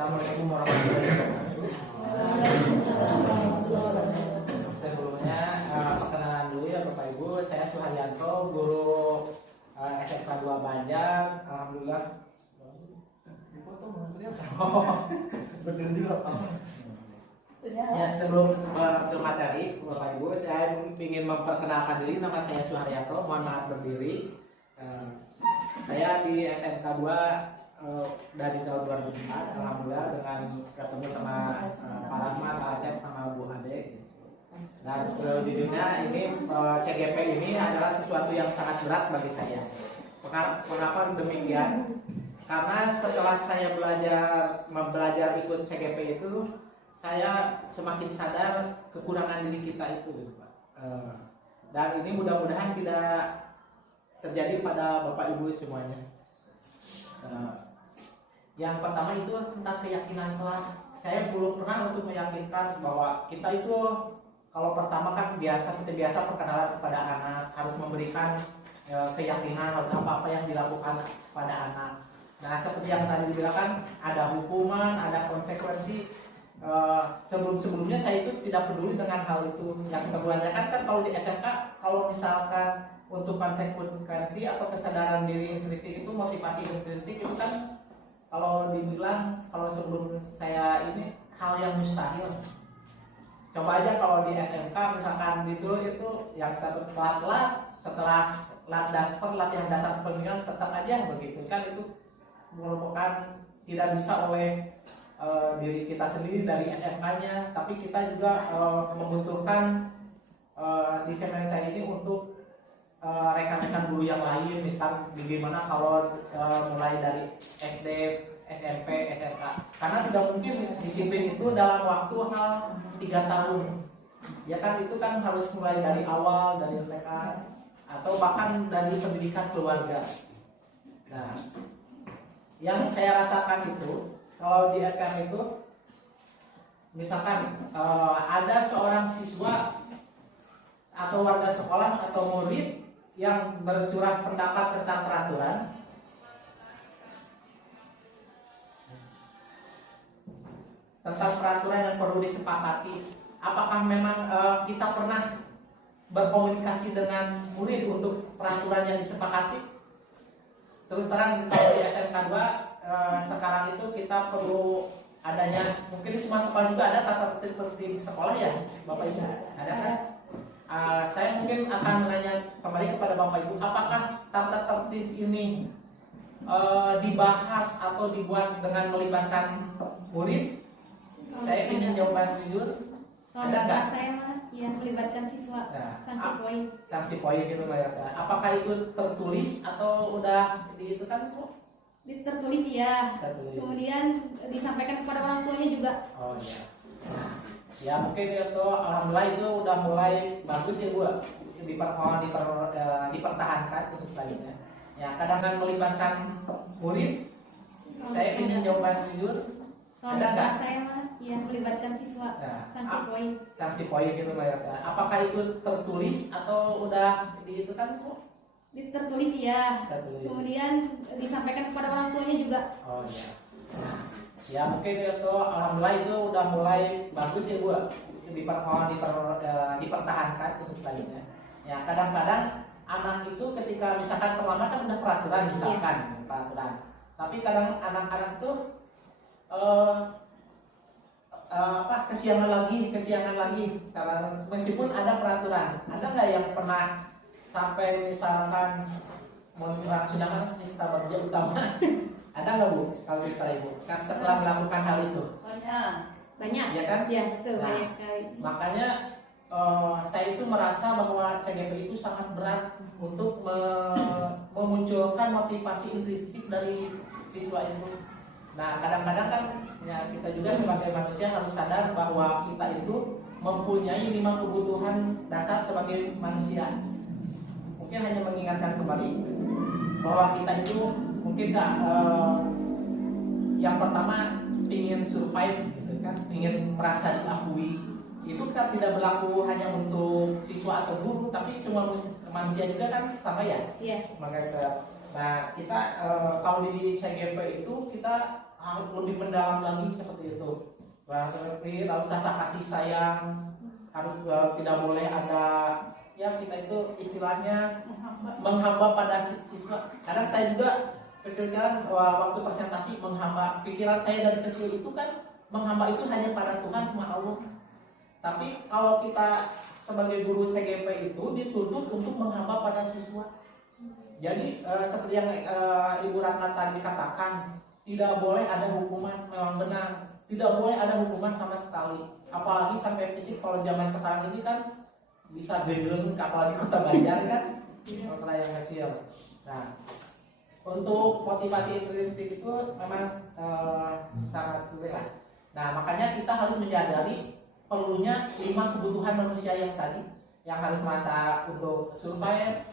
Assalamualaikum warahmatullahi wabarakatuh. Sebelumnya perkenalan dulu ya Bapak Ibu, saya Suharyanto, guru SMK 2 Banjar. Alhamdulillah. Betul juga Pak. Ya, sebelum ke materi Bapak Ibu, saya ingin memperkenalkan diri. Nama saya Suharyanto, mohon maaf berdiri. Saya di SMK 2 dari tahun 2004, alhamdulillah dengan ketemu sama Pak Rahmat, Pak Acep, sama Bu Ade. Dan sejujurnya ini CGP ini adalah sesuatu yang sangat berat bagi saya. Kenapa demikian? Karena setelah saya belajar ikut CGP itu, saya semakin sadar kekurangan diri kita itu, Pak. Dan ini mudah-mudahan tidak terjadi pada Bapak Ibu semuanya. Yang pertama itu tentang keyakinan kelas. Saya belum pernah untuk meyakinkan bahwa kita itu kalau pertama kan kita biasa perkenalan kepada anak, harus memberikan keyakinan harus apa yang dilakukan pada anak. Nah, seperti yang tadi dibilang, ada hukuman, ada konsekuensi. Sebelumnya saya itu tidak peduli dengan hal itu. Yang kebanyakan kan kalau di SMK, kalau misalkan untuk konsekuensi atau kesadaran diri intrinsik itu, motivasi intrinsik itu kan kalau dibilang, kalau sebelum saya ini hal yang mustahil. Coba aja kalau di SMK misalkan itu yang setelah latihan dasar pendidikan tetap aja begitu kan, itu merupakan tidak bisa oleh diri kita sendiri dari SMK-nya, tapi kita juga membutuhkan di seminar saya ini untuk rekan-rekan guru yang lain, misalkan bagaimana kalau mulai dari SD, SMP, SMK, karena tidak mungkin disiplin itu dalam waktu 3 tahun. Ya kan, itu kan harus mulai dari awal, dari TK atau bahkan dari pendidikan keluarga. Nah, yang saya rasakan itu kalau di SKM itu, misalkan ada seorang siswa atau warga sekolah atau murid yang bercurah pendapat tentang peraturan, yang perlu disepakati. Apakah memang kita pernah berkomunikasi dengan murid untuk peraturan yang disepakati? Terus terang kalau di SMK 2 sekarang itu kita perlu adanya, mungkin cuma sekolah juga ada tata tertib sekolah ya Bapak Ibu, ada kan? Saya mungkin akan menanya kembali kepada Bapak Ibu, apakah tata tertib ini dibahas atau dibuat dengan melibatkan murid? Saya ingin jawaban jujur. Ada nggak? Saya ya melibatkan siswa. Nah, sanksi poin gitu ya. Apakah itu tertulis atau udah itu kan Bu? Tertulis ya. Tertulis. Kemudian disampaikan kepada orang tuanya juga. Oh iya. Ya mungkin itu alhamdulillah itu udah mulai bagus ya Bu. Dipertahankan untuk selanjutnya. Ya, kadang-kadang melibatkan murid. Saya ingin jawaban jujur. Ada nggak? Saya ya melibatkan siswa. Nah, sanksi poin gitu ya. Apakah itu tertulis atau udah itu kan Bu? Tertulis ya. Tertulis. Kemudian disampaikan kepada orang tuanya juga. Oh iya. Ya mungkin itu alhamdulillah itu udah mulai bagus ya Bu. Dipertahankan untuk selanjutnya. Ya, kadang-kadang anak itu ketika misalkan pertama kan udah peraturan misalkan peraturan. Tapi kadang anak-anak itu kesiangan lagi meskipun ada peraturan. Ada nggak yang pernah sampai misalkan sedangkan Mista Bagja utama ada nggak Bu kalau Mista Ibu kan setelah melakukan hal itu? Banyak ya kan? Ya betul, nah, banyak sekali. Makanya saya itu merasa bahwa CGP itu sangat berat untuk memunculkan motivasi intrinsik dari siswa itu. Nah, kadang-kadang kan ya, kita juga sebagai manusia harus sadar bahwa kita itu mempunyai 5 kebutuhan dasar sebagai manusia. Mungkin hanya mengingatkan kembali bahwa kita itu mungkin yang pertama ingin survive gitu kan, ingin merasa diakui. Itu kan tidak berlaku hanya untuk siswa atau guru, tapi semua manusia juga kan sama ya. Iya. Nah, kita kalau di CGP itu kita lebih mendalam lagi seperti itu. Berarti harus rasa kasih sayang, harus tidak boleh ada ya kita itu istilahnya menghamba pada siswa. Kadang saya juga pikiran waktu presentasi menghamba, pikiran saya dari kecil itu kan menghamba itu hanya pada Tuhan sama Allah. Tapi kalau kita sebagai guru CGP itu dituntut untuk menghamba pada siswa. Jadi seperti yang Ibu Ratna tadi katakan, tidak boleh ada hukuman, memang benar. Tidak boleh ada hukuman sama sekali. Apalagi sampai fisik. Kalau zaman sekarang ini kan bisa gedung, apalagi kota Banjar kan, kota yang kecil. Nah, untuk motivasi intrinsik itu memang sangat sulit lah. Nah, makanya kita harus menyadari perlunya 5 kebutuhan manusia yang tadi, yang harus merasa untuk survive,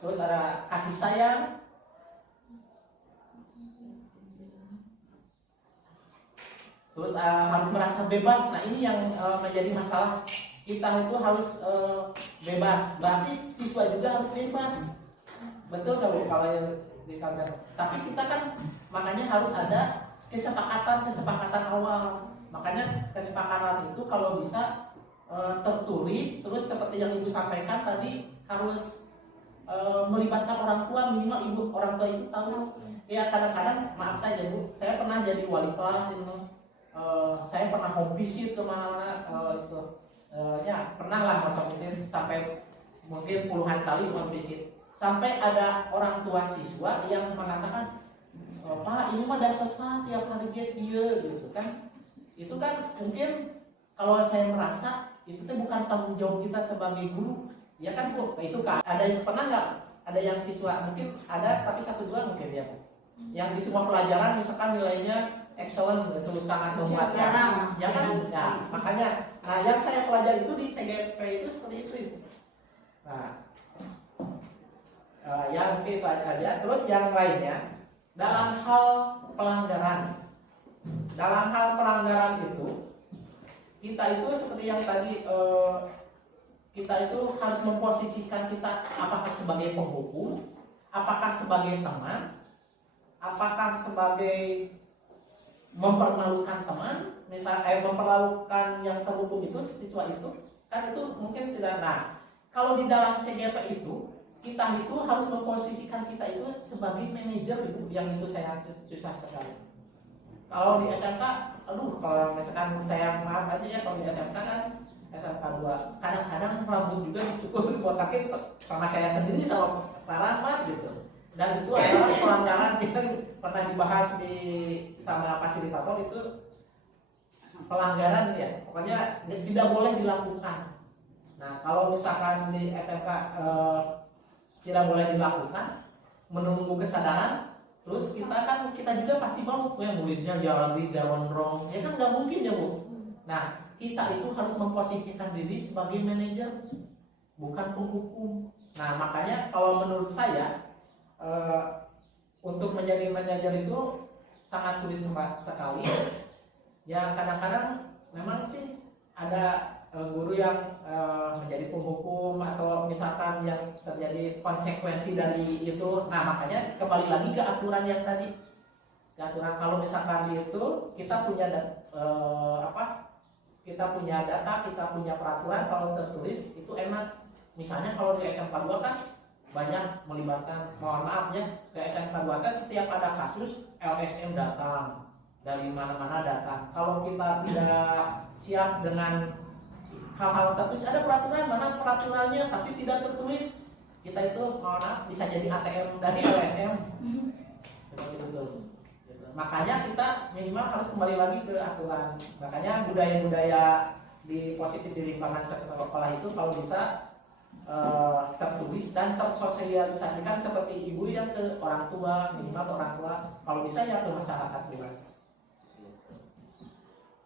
terus ada kasih sayang, terus harus merasa bebas. Nah, ini yang menjadi masalah. Kita itu harus bebas, berarti siswa juga harus bebas. Betul kalau yang dikatakan. Tapi kita kan makanya harus ada kesepakatan awal. Makanya kesepakatan itu kalau bisa tertulis, terus seperti yang Ibu sampaikan tadi harus melibatkan orang tua, minimal orang tua itu tahu. Ya kadang-kadang maaf saja Bu, saya pernah jadi wali kelas itu, saya pernah home visit kemana-mana itu. Ya pernah lah masuk mungkin sampai mungkin puluhan kali home visit. Sampai ada orang tua siswa yang mengatakan, Pak ini mah dasar sesat tiap hari dia gitu kan. Itu kan mungkin kalau saya merasa itu tuh bukan tanggung jawab kita sebagai guru. Ya kan Bu, itu kan ada pernah nggak ada yang siswa mungkin ada tapi 1-2 mungkin ya Bu. Yang di semua pelajaran misalkan nilainya excellent itu sangat memuaskan. Ya kan? Ya, makanya yang saya pelajari itu di CGP itu seperti itu. Nah, ya mungkin itu aja. Terus yang lainnya dalam hal pelanggaran. Dalam hal pelanggaran itu kita itu seperti yang tadi kita itu harus memposisikan kita apakah sebagai penghukum, apakah sebagai teman, apakah sebagai mempermalukan teman, misalnya mempermalukan yang terhukum itu siswa itu, kan itu mungkin tidak. Nah, kalau di dalam CGP itu kita itu harus memposisikan kita itu sebagai manajer itu, yang itu saya susah sekali. Kalau di SMK, kalau misalkan saya maaf aja ya, kalau di SMK kan SMK 2, kadang-kadang rambut juga cukup botakin sama saya sendiri sama Pak Rahmat gitu. Dan itu adalah pelanggaran yang pernah dibahas sama fasilitator itu pelanggaran ya, pokoknya tidak boleh dilakukan. Nah kalau misalkan di SMK tidak boleh dilakukan, menunggu kesadaran, terus kita juga pasti mau ya muridnya jadi gondrong, ya kan nggak mungkin ya Bu. Nah kita itu harus memposisikan diri sebagai manajer, bukan penghukum. Nah makanya kalau menurut saya untuk menjadi manajer itu sangat sulit sekali. Ya kadang-kadang memang sih ada guru yang menjadi penghukum atau misalkan yang terjadi konsekuensi dari itu. Nah makanya kembali lagi ke aturan yang tadi. Aturan kalau misalkan itu kita punya kita punya data, kita punya peraturan kalau tertulis itu enak. Misalnya kalau di SMK 2 kan banyak melibatkan, mohon maaf ya, ke SMK 2 setiap ada kasus LSM datang, dari mana-mana datang. Kalau kita tidak siap dengan hal-hal tertulis, ada peraturan, mana peraturannya tapi tidak tertulis, kita itu mohon maaf bisa jadi ATM dari LSM. Betul. Makanya kita minimal harus kembali lagi ke aturan. Makanya budaya-budaya di positif di lingkungan sekolah itu kalau bisa tertulis dan tersosialisasikan seperti ibu yang ke orang tua, minimal ke orang tua, kalau bisa ya ke masyarakat luas.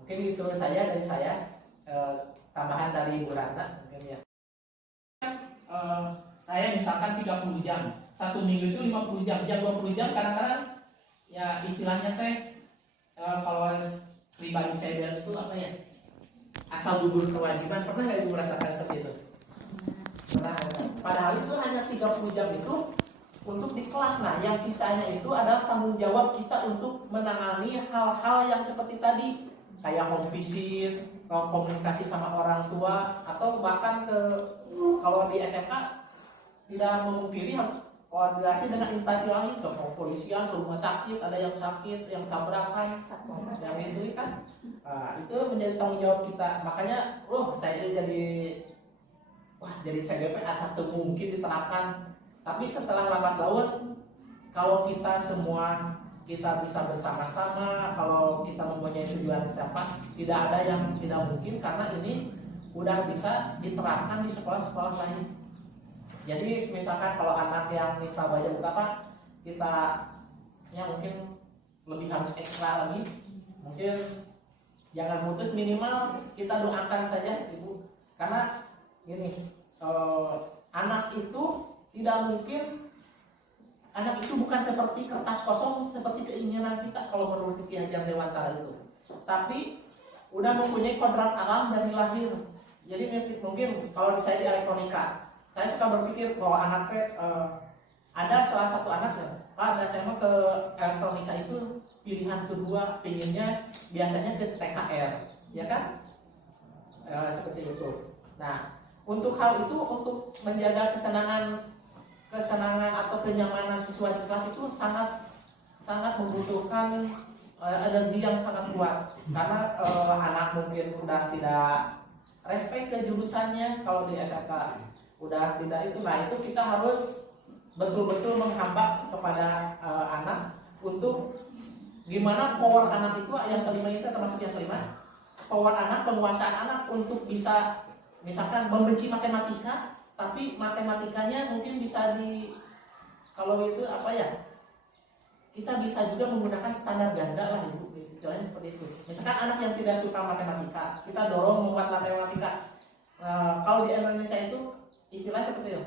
Mungkin itu saja dari saya, tambahan dari Ibu Ratna mungkin ya. Saya misalkan 30 jam, 1 minggu itu 50 jam, 20 jam kadang-kadang ya istilahnya kalau pribadi saya bilang itu apa ya, asal gugur kewajiban. Pernah nggak Ibu merasakan seperti itu? Padahal itu hanya 30 jam itu untuk di kelas. Nah, yang sisanya itu adalah tanggung jawab kita untuk menangani hal-hal yang seperti tadi, kayak home visit, komunikasi sama orang tua, atau bahkan kalau di SMK tidak memungkiri harus koordinasi dengan instansi lain, ke kepolisian, ke rumah sakit, ada yang sakit, yang tabrakan, yang itu kan. Itu menjadi tanggung jawab kita. Makanya, saya jadi CGP satu mungkin diterapkan. Tapi setelah lambat laun, kalau kita semua kita bisa bersama-sama, kalau kita mempunyai tujuan siapa, tidak ada yang tidak mungkin karena ini udah bisa diterapkan di sekolah-sekolah lain. Jadi misalkan kalau anak yang Nista Baja Utama, kita ya mungkin lebih harus ekstra lagi, mungkin jangan putus, minimal kita doakan saja ibu, karena gini, anak itu tidak mungkin, anak itu bukan seperti kertas kosong seperti keinginan kita kalau menurut Ki Hajar Dewantara itu, tapi udah mempunyai kodrat alam dari lahir. Jadi mungkin kalau saya di elektronika, saya suka berpikir bahwa anaknya ada salah satu anak ya, Pak, saya mau ke elektronika itu pilihan kedua, pinginnya biasanya ke TKR, ya kan? Seperti itu. Nah, untuk hal itu, untuk menjaga kesenangan atau kenyamanan siswa di kelas itu sangat membutuhkan energi yang sangat kuat, karena anak mungkin udah tidak respect ke jurusannya kalau di SMK. Udah tidak itu, nah itu kita harus betul-betul menghambak kepada anak untuk gimana power anak itu, yang kelima itu termasuk yang kelima, power anak, penguasaan anak untuk bisa misalkan membenci matematika, tapi matematikanya mungkin bisa kalau itu apa ya, kita bisa juga menggunakan standar ganda lah ibu, istilahnya seperti itu. Misalkan anak yang tidak suka matematika, kita dorong membuat matematika. Kalau di Indonesia itu istilah seperti itu,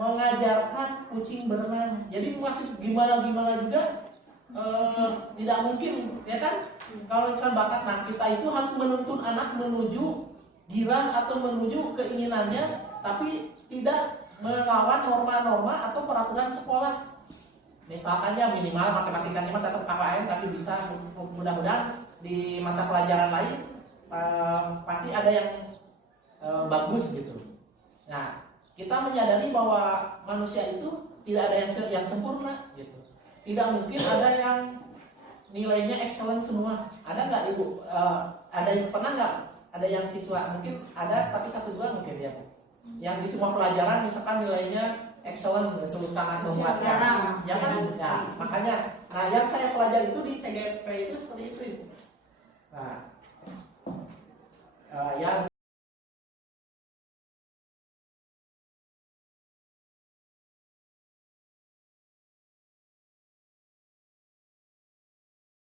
mengajarkan kucing berenang. Jadi masih gimana juga tidak mungkin, ya kan? Kalau misalkan bakat, nah kita itu harus menuntun anak menuju girang atau menuju keinginannya, tapi tidak melawan norma-norma atau peraturan sekolah. Misalkannya minimal matematikanya tetap KKM, tapi bisa mudah-mudahan di mata pelajaran lain pasti ada yang bagus gitu. Nah, kita menyadari bahwa manusia itu tidak ada yang sempurna gitu. Tidak mungkin ada yang nilainya excellent semua. Ada nggak ibu? Ada pernah nggak? Ada yang siswa mungkin ada, tapi 1-2 mungkin ya. Yang di semua pelajaran misalkan nilainya excellent, itu sangat memuaskan. Ya kan? Ya, makanya, nah yang saya pelajari itu di CGP itu seperti itu. Nah, yang